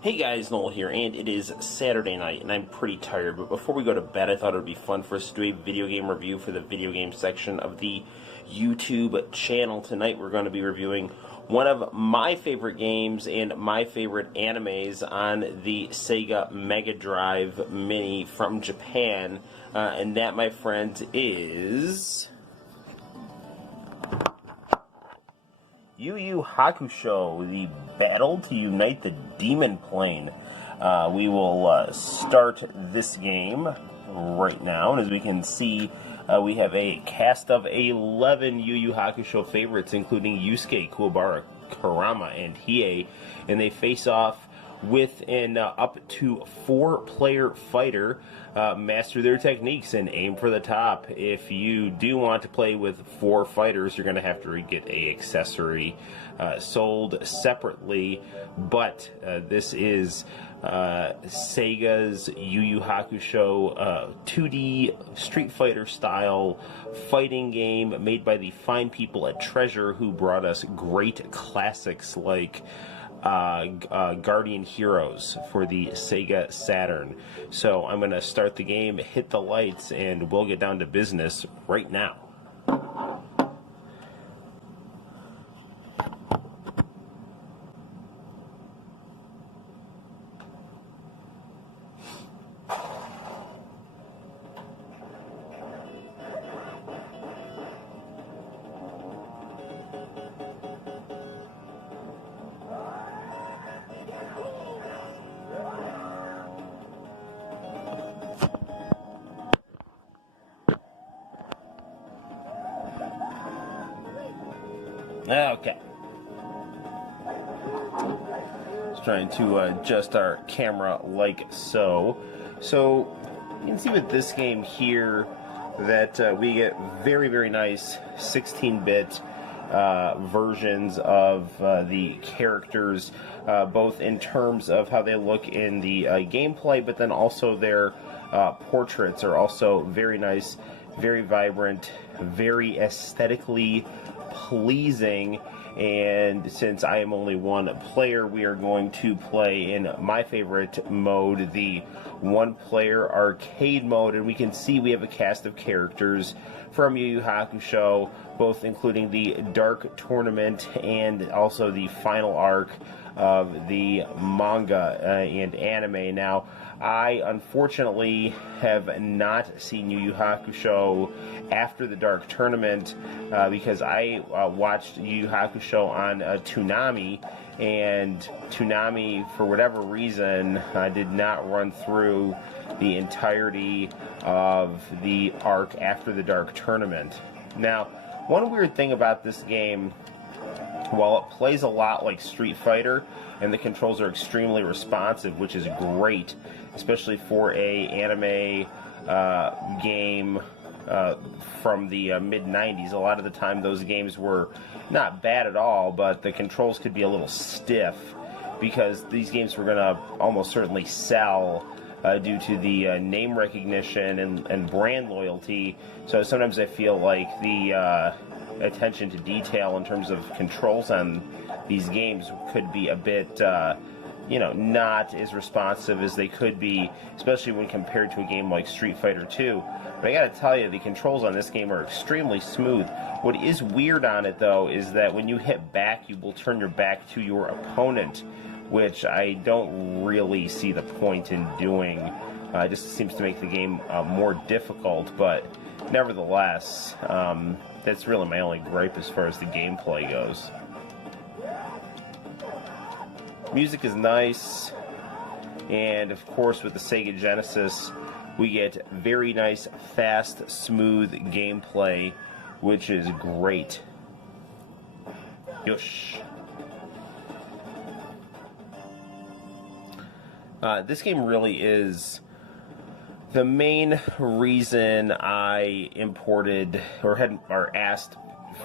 Hey guys, Noel here, and it is Saturday night, and I'm pretty tired, but before we go to bed, I thought it would be fun for us to do a video game review for the video game section of the YouTube channel. Tonight we're going to be reviewing one of my favorite games and my favorite animes on the Sega MegaDrive Mini from Japan, and that, my friends, is Yu Yu Hakusho, the battle to unite the demon plane. We will start this game right now, and as we can see, we have a cast of 11 Yu Yu Hakusho favorites, including Yusuke, Kuwabara, Kurama, and Hiei, and they face off with an up to 4-player fighter. Master their techniques and aim for the top. If you do want to play with 4 fighters, you're going to have to get a accessory sold separately, but this is Sega's Yu Yu Hakusho 2D Street Fighter style fighting game made by the fine people at Treasure, who brought us great classics like Guardian Heroes for the Sega Saturn. So I'm going to start the game, hit the lights, and we'll get down to business right now. Okay. Just trying to adjust our camera like so. So you can see with this game here that we get very, very nice 16-bit versions of the characters, both in terms of how they look in the gameplay, but then also their portraits are also very nice, very vibrant, very aesthetically pleasing. And since I am only one player, we are going to play in my favorite mode, the one-player arcade mode, and we can see we have a cast of characters from Yu Yu Hakusho, both including the Dark Tournament and also the final arc of the manga and anime. Now, I unfortunately have not seen Yu Yu Hakusho after the Dark Tournament because I watched Yu Yu Hakusho on Toonami, and Toonami, for whatever reason, did not run through the entirety of the arc after the Dark Tournament. Now, one weird thing about this game, while it plays a lot like Street Fighter, and the controls are extremely responsive, which is great, especially for a anime game from the mid-90s. A lot of the time those games were not bad at all, but the controls could be a little stiff because these games were going to almost certainly sell due to the name recognition and brand loyalty. So sometimes I feel like the attention to detail in terms of controls on these games could be a bit not as responsive as they could be, especially when compared to a game like Street Fighter 2. But I gotta tell you, the controls on this game are extremely smooth. What is weird on it, though, is that when you hit back, you will turn your back to your opponent, which I don't really see the point in doing. It just seems to make the game more difficult, but nevertheless, that's really my only gripe as far as the gameplay goes. Music is nice, and of course with the Sega Genesis we get very nice, fast, smooth gameplay, which is great. Yosh. This game really is the main reason I imported or asked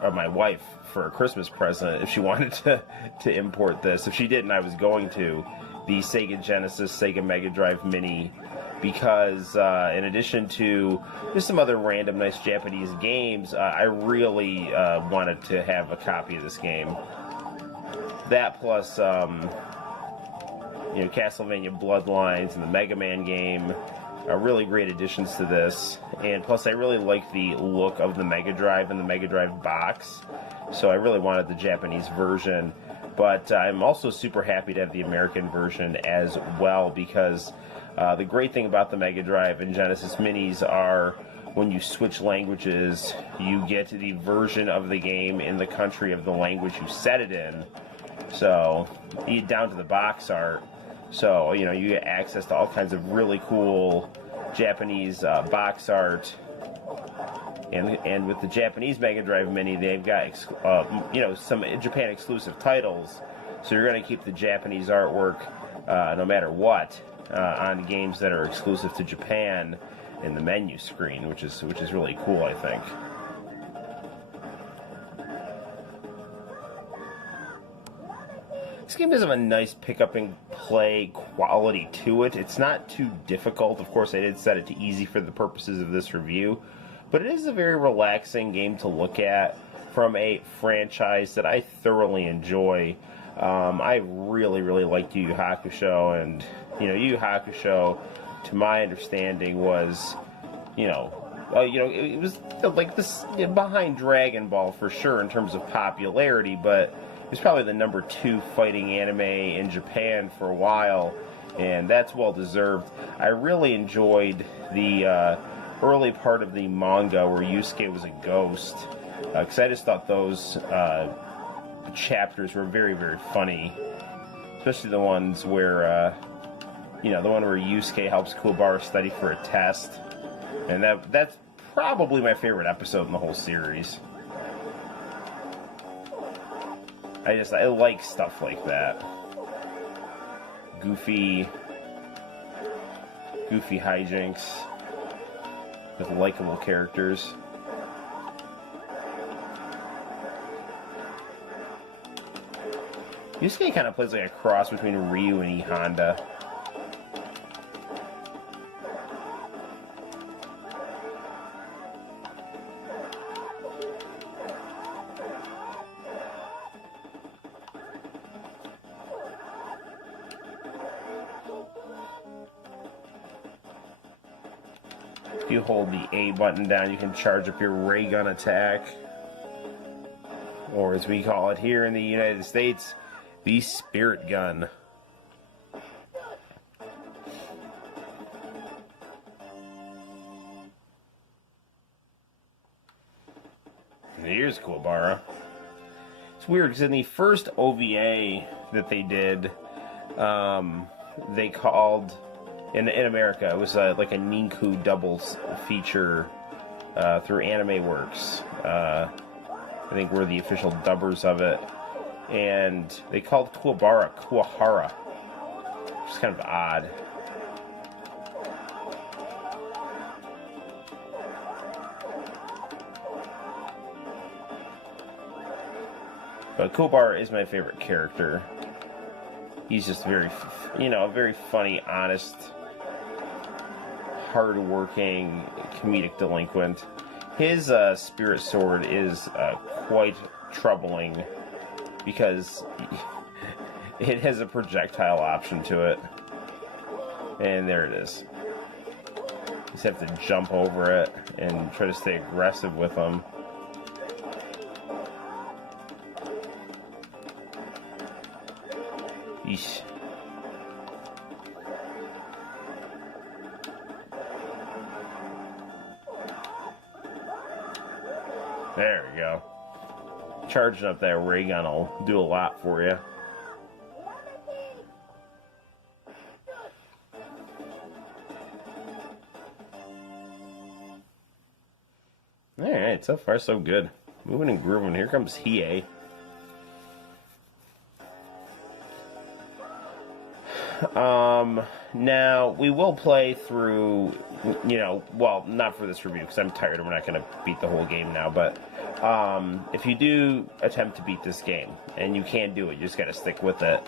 my wife for a Christmas present if she wanted to import this. If she didn't, I was going to, the Sega Genesis, Sega Mega Drive Mini, because in addition to just some other random nice Japanese games, I really wanted to have a copy of this game. That plus you know, Castlevania Bloodlines and the Mega Man game are really great additions to this. And plus, I really like the look of the MegaDrive and the MegaDrive box, so I really wanted the Japanese version. But I'm also super happy to have the American version as well, because the great thing about the MegaDrive and Genesis Minis are when you switch languages, you get the version of the game in the country of the language you set it in. So, down to the box art. So, you know, you get access to all kinds of really cool Japanese box art. And with the Japanese MegaDrive Mini, they've got, you know, some Japan exclusive titles. So you're going to keep the Japanese artwork no matter what on games that are exclusive to Japan in the menu screen, which is really cool, I think. This game does have a nice pick-up and play quality to it. It's not too difficult. Of course, I did set it to easy for the purposes of this review, but it is a very relaxing game to look at from a franchise that I thoroughly enjoy. I really, really liked Yu Yu Hakusho, and, you know, Yu Yu Hakusho, to my understanding, was, it was like this, behind Dragon Ball for sure in terms of popularity, but it was probably the number 2 fighting anime in Japan for a while, and that's well deserved. I really enjoyed the early part of the manga where Yusuke was a ghost, because I just thought those chapters were very, very funny, especially the ones where the one where Yusuke helps Kuwabara study for a test. And that's probably my favorite episode in the whole series. I like stuff like that. Goofy hijinks with likable characters. Yusuke kind of plays like a cross between Ryu and E Honda. If you hold the A button down, you can charge up your ray gun attack, or as we call it here in the United States, the Spirit Gun. And here's Kuwabara. It's weird because in the first OVA that they did, they called, in America, it was like a Ninku doubles feature through Anime Works. I think we're the official dubbers of it. And they called Kuwabara Kuwahara, which is kind of odd. But Kuwabara is my favorite character. He's just very, very funny, honest, hard-working, comedic delinquent. His spirit sword is quite troubling, because it has a projectile option to it. And there it is. You just have to jump over it and try to stay aggressive with them. Yeesh. There we go. Charging up that ray gun will do a lot for you. Alright, so far so good. Moving and grooving. Here comes Hiei. Now, we will play through, well, not for this review, because I'm tired and we're not going to beat the whole game now, but if you do attempt to beat this game, and you can do it, you just got to stick with it,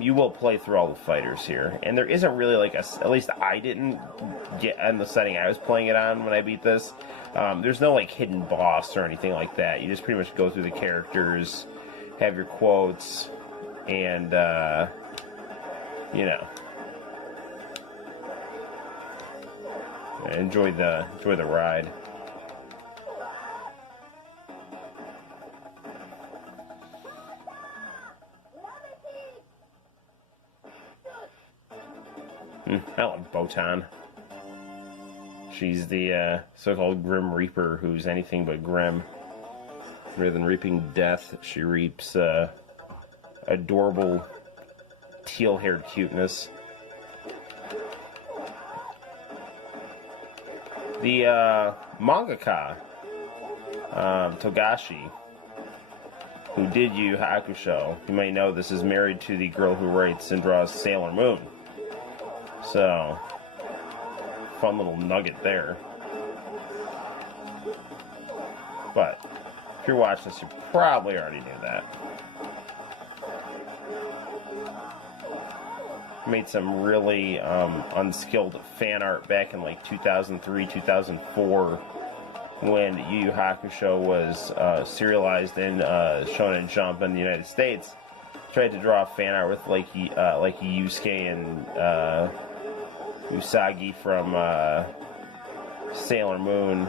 you will play through all the fighters here, and there isn't really like at least I didn't get on the setting I was playing it on when I beat this, there's no like hidden boss or anything like that. You just pretty much go through the characters, have your quotes, and you know, enjoy the ride. I love Botan. She's the so-called Grim Reaper, who's anything but grim. Rather than reaping death, she reaps adorable teal-haired cuteness. The mangaka, Togashi, who did Yu Hakusho, you might know this, is married to the girl who writes and draws Sailor Moon. So, fun little nugget there. But, if you're watching this, you probably already knew that. Made some really unskilled fan art back in like 2003, 2004, when Yu Yu Hakusho was serialized in Shonen Jump in the United States. Tried to draw fan art with like Yusuke and Usagi from Sailor Moon,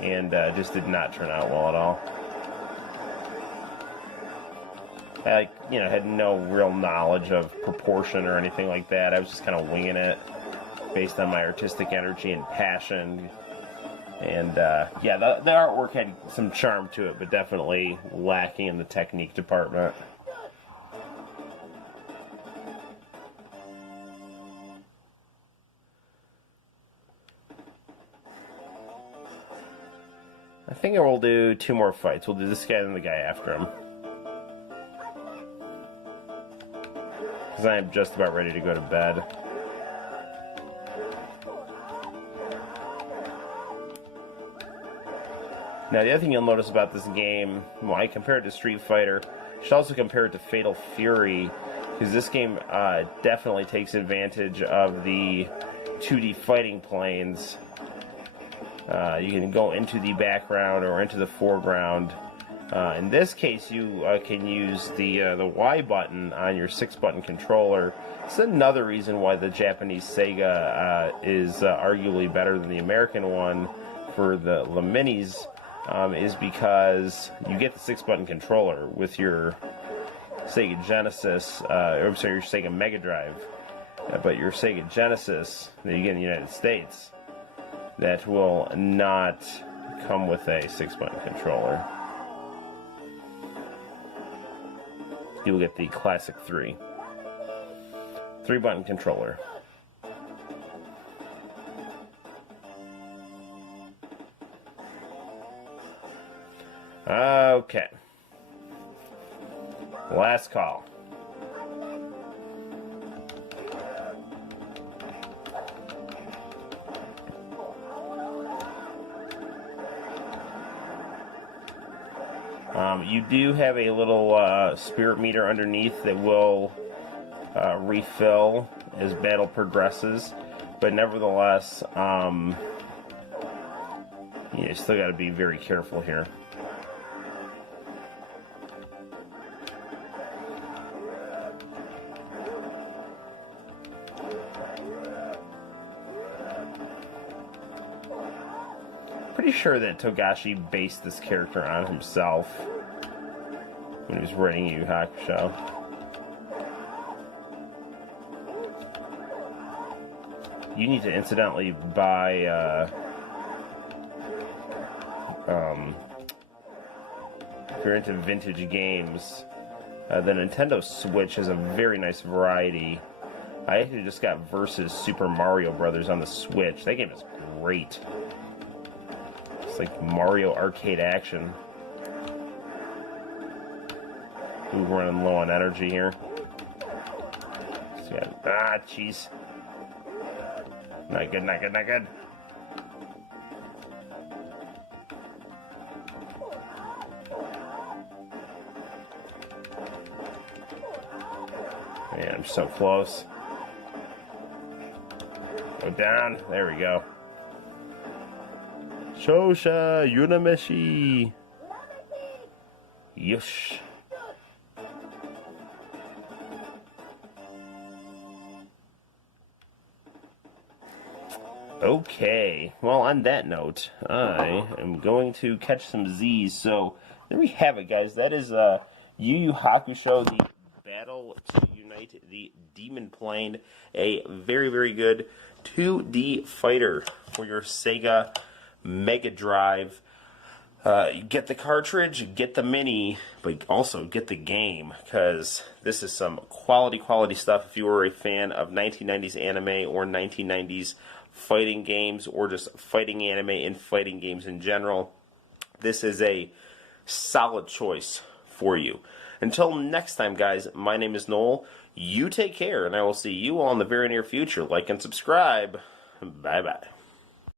and just did not turn out well at all. I, had no real knowledge of proportion or anything like that. I was just kind of winging it based on my artistic energy and passion. And, yeah, the artwork had some charm to it, but definitely lacking in the technique department. I think we'll do 2 more fights. We'll do this guy and the guy after him. Because I am just about ready to go to bed. Now, the other thing you'll notice about this game, when I compare it to Street Fighter, you should also compare it to Fatal Fury, because this game definitely takes advantage of the 2D fighting planes. You can go into the background or into the foreground. In this case, you can use the Y button on your 6-button controller. It's another reason why the Japanese Sega is arguably better than the American one for the Minis, is because you get the 6-button controller with your Sega Genesis, or sorry, your Sega MegaDrive, but your Sega Genesis that you get in the United States, that will not come with a 6-button controller. You'll get the classic 3-button controller. Okay. Last call. You do have a little spirit meter underneath that will refill as battle progresses, but nevertheless, you still got to be very careful here. Pretty sure that Togashi based this character on himself when he was writing Yu Yu Hakusho. You need to incidentally buy if you're into vintage games, the Nintendo Switch has a very nice variety. I actually just got Versus Super Mario Brothers on the Switch. That game is great. It's like Mario arcade action. Ooh, we're running low on energy here. Jeez. Not good, not good, not good. Man, I'm so close. Go down. There we go. Shosha Yunameshi. Yush. Okay, well, on that note, I am going to catch some Z's. So there we have it, guys. That is Yu Yu Hakusho, the Battle to Unite the Demon Plane. A very, very good 2D fighter for your Sega Mega Drive. Get the cartridge, get the mini, but also get the game, because this is some quality stuff. If you were a fan of 1990s anime or 1990s fighting games, or just fighting anime and fighting games in general, this is a solid choice for you. Until next time, guys, my name is Noel. You take care, and I will see you all in the very near future. Like and subscribe. Bye-bye.